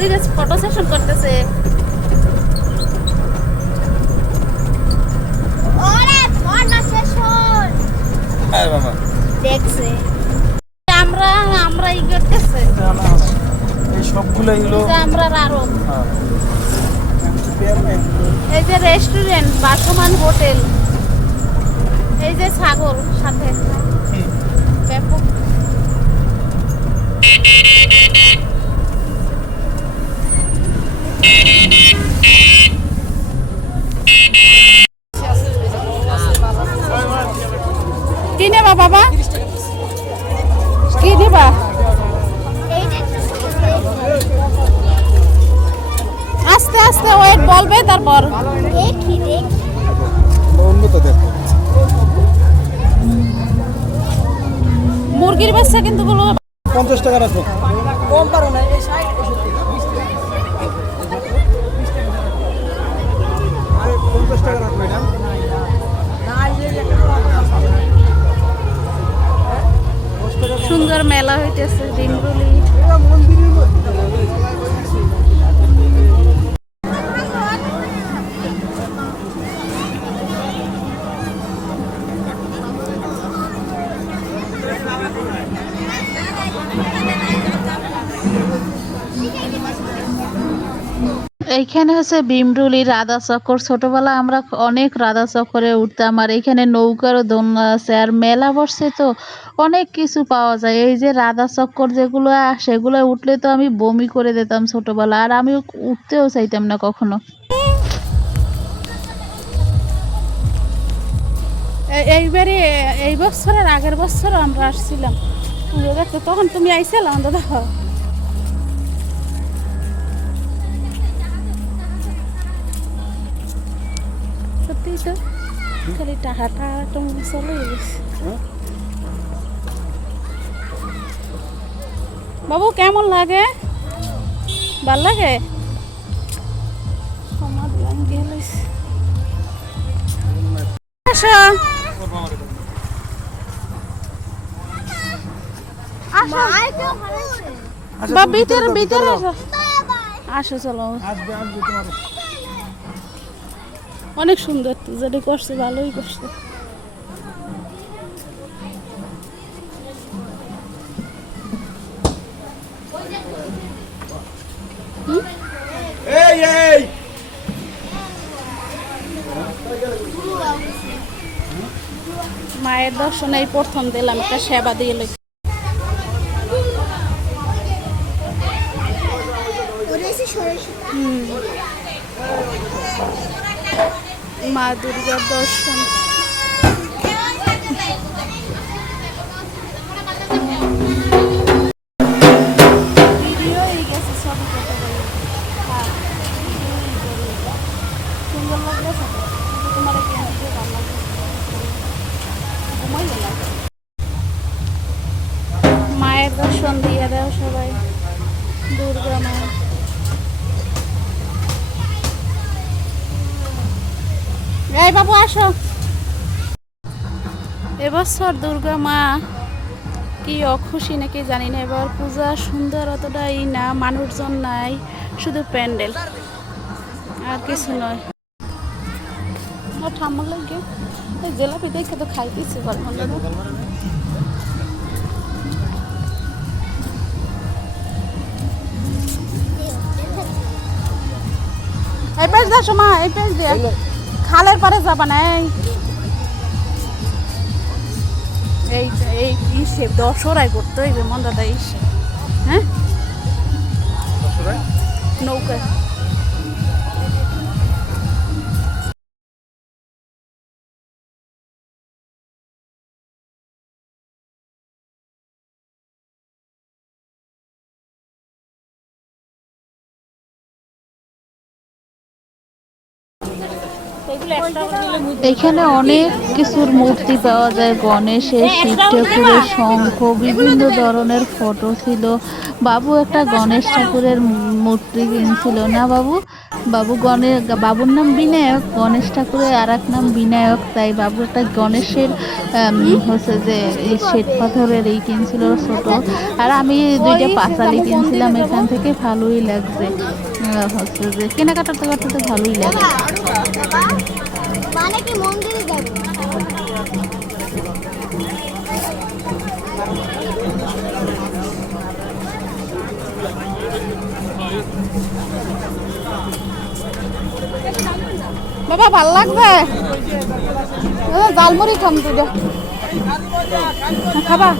ওদিকে photo session করতেছে। দেখছে আমরা আমরা ই করতেছে এই সবগুলো হলো আমরা আরো এই যে রেস্টুরেন্ট বাসমান হোটেল, এই যে সাগর সাথে ব্যাপক। কি নেবা বাবা, কি নেবা? আস্তে আস্তে ওয়েট বলবে তারপর। মুরগির বাচ্চা কিন্তু বলবো 50 টাকা রাখো, কম পারো না। এই সাইড 50 টাকা রাখো ম্যাডাম। সুন্দর মেলা হইতেছে ডিমরুলি। এইখানে হচ্ছে ভীমরুলি রাধা চক্কর। ছোটবেলা আমরা অনেক রাধা চক্করে উঠতাম, আর এইখানে নৌকারও দোলনা আছে, আর মেলা বসছে তো অনেক কিছু পাওয়া যায়। এই যে রাধা চক্কর যেগুলো সেগুলো উঠলে তো আমি বমি করে দিতাম ছোটবেলা, আর আমি উঠতেও চাইতাম না কখনো। এইবারে এই বছরের আগের বছর আমরা আসছিলাম দেখতে, তখন তুমি আইছিলাম দাদা। সত্যি তো খালি টাকা চলে গেছে। বাবু কেমন লাগে? ভাল লাগে? ভিতরে ভিতরে আসো, চলো। অনেক সুন্দর তো যেটা করছে, ভালোই করছে। মায়ের দর্শনে এই প্রথম দিলাম, একটা সেবা দিয়ে লই। মা দুর্গার দর্শন। ভিডিও এই গেছে, ছবি করতে পারি। হ্যাঁ, সুন্দর লাগলে তোমার ভালো লাগবে। মায়ের দর্শন দিয়ে দাও সবাই, দুর্গা মা। এই বাবু আসো। এবছর দুর্গা মা কি অখুশি নাকি জানি না, এবার পূজা সুন্দর অতটাই না, মানুষজন নাই, শুধু প্যান্ডেল আর কিছু নয়। ঠাম্মার লাগে জেলাপি দেখে তো খাইতেছি ভালো। এই পেজ দা সমা, এই পেজ দিয়ে খালের পারে যাবা না। এই এই ইসে দশরায় করতে হইবে মন দাদা, ইসে হ্যাঁ নৌকায়। এখানে অনেক কিছুর মূর্তি পাওয়া যায়, গণেশের, শিব ঠাকুরের, শঙ্খ, বিভিন্ন ধরনের ফটো ছিল। বাবু একটা গণেশ ঠাকুরের মূর্তি কিনছিল না বাবু? বাবুর নাম বিনায়ক, গণেশ ঠাকুরের আর এক নাম বিনায়ক, তাই বাবু একটা গণেশের হচ্ছে যে এই শ্বেত পাথরের এই কিনছিল ছোট। আর আমি দুইটা পাঁচালি কিনছিলাম এখান থেকে, ভালোই লাগছে। হচ্ছে যে কেনাকাটাতে করতে ভালোই লাগে। মানে কি মন্দিরে যাব? বাবা ভাল লাগবে? জালমুড়ি খাম দুইটা খাবা?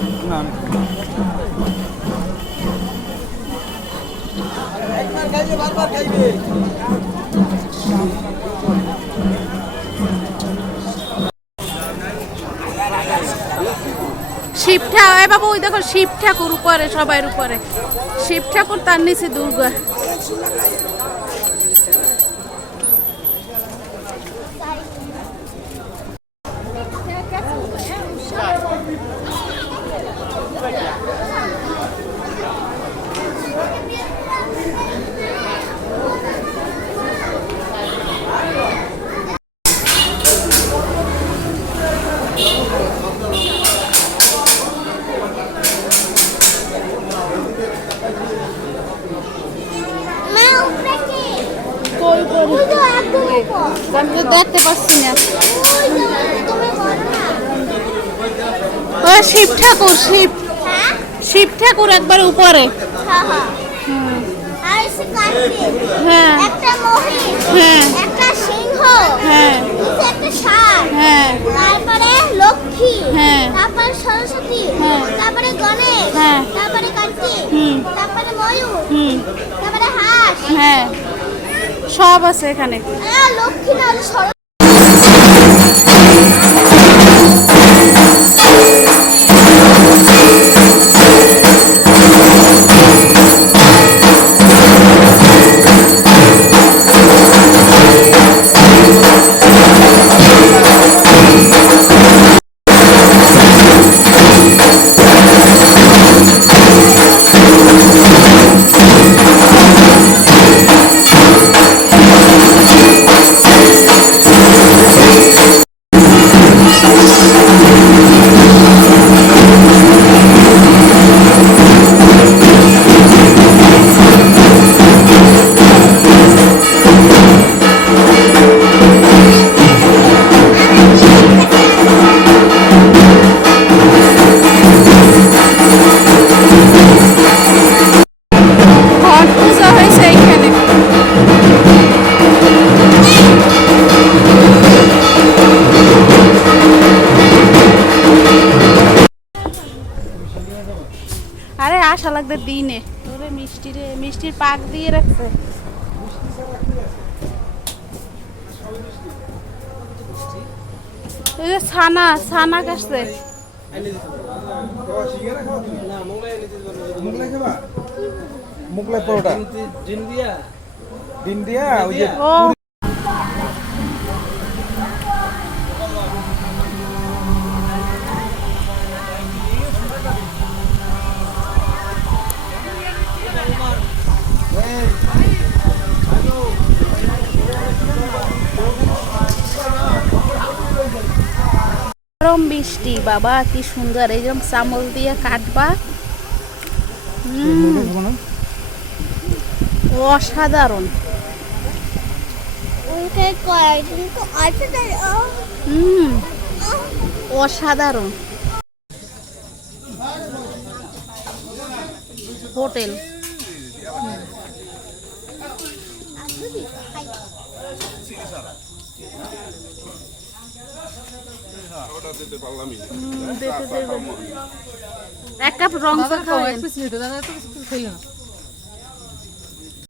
শিব ঠাকুর, বাবু ওই দেখো শিব ঠাকুর উপরে, সবার উপরে শিব ঠাকুর, তার নিচে দুর্গা। মা উপরে কি? কই কই ওই তো একদম উপর। আমি তো দেখতে পাচ্ছি না। ওই তো তুমি বলো না। ও শিব ঠাকুর, হ্যাঁ? শিব ঠাকুর একবার উপরে। হ্যাঁ হ্যাঁ। আর সে কাটছে। হ্যাঁ একটা মহিষ, হ্যাঁ একটা সিংহ, হ্যাঁ নিচে একটা ষাঁড়, হ্যাঁ তারপরে লক্ষ্মী, হ্যাঁ তারপরে সরস্বতী, হ্যাঁ তারপরে গণেশ, হ্যাঁ তারপরে কার্তিক, হুম তারপরে ময়ূর, হুম তারপরে হাঁস, হ্যাঁ সব আছে এখানে। লক্ষ্মী না হলে সরস্বতী। ঘট পূজা হয়েছে এখানে। আরে আশা লাগবে দিনে ওরে মিষ্টির পাক দিয়ে রাখছে। এই যে ছানা কাটছে। মুগলাই পরোটা ডিম দিয়া ওই যে ও গরম বৃষ্টি, বাবা কি সুন্দর, এইরকম চামচ দিয়ে কাটবা। অসাধারণ। ওইটাই কয়েকদিন তো আছে তাই অসাধারণ হোটেল। এক কাপ রং চা খাওয়াই।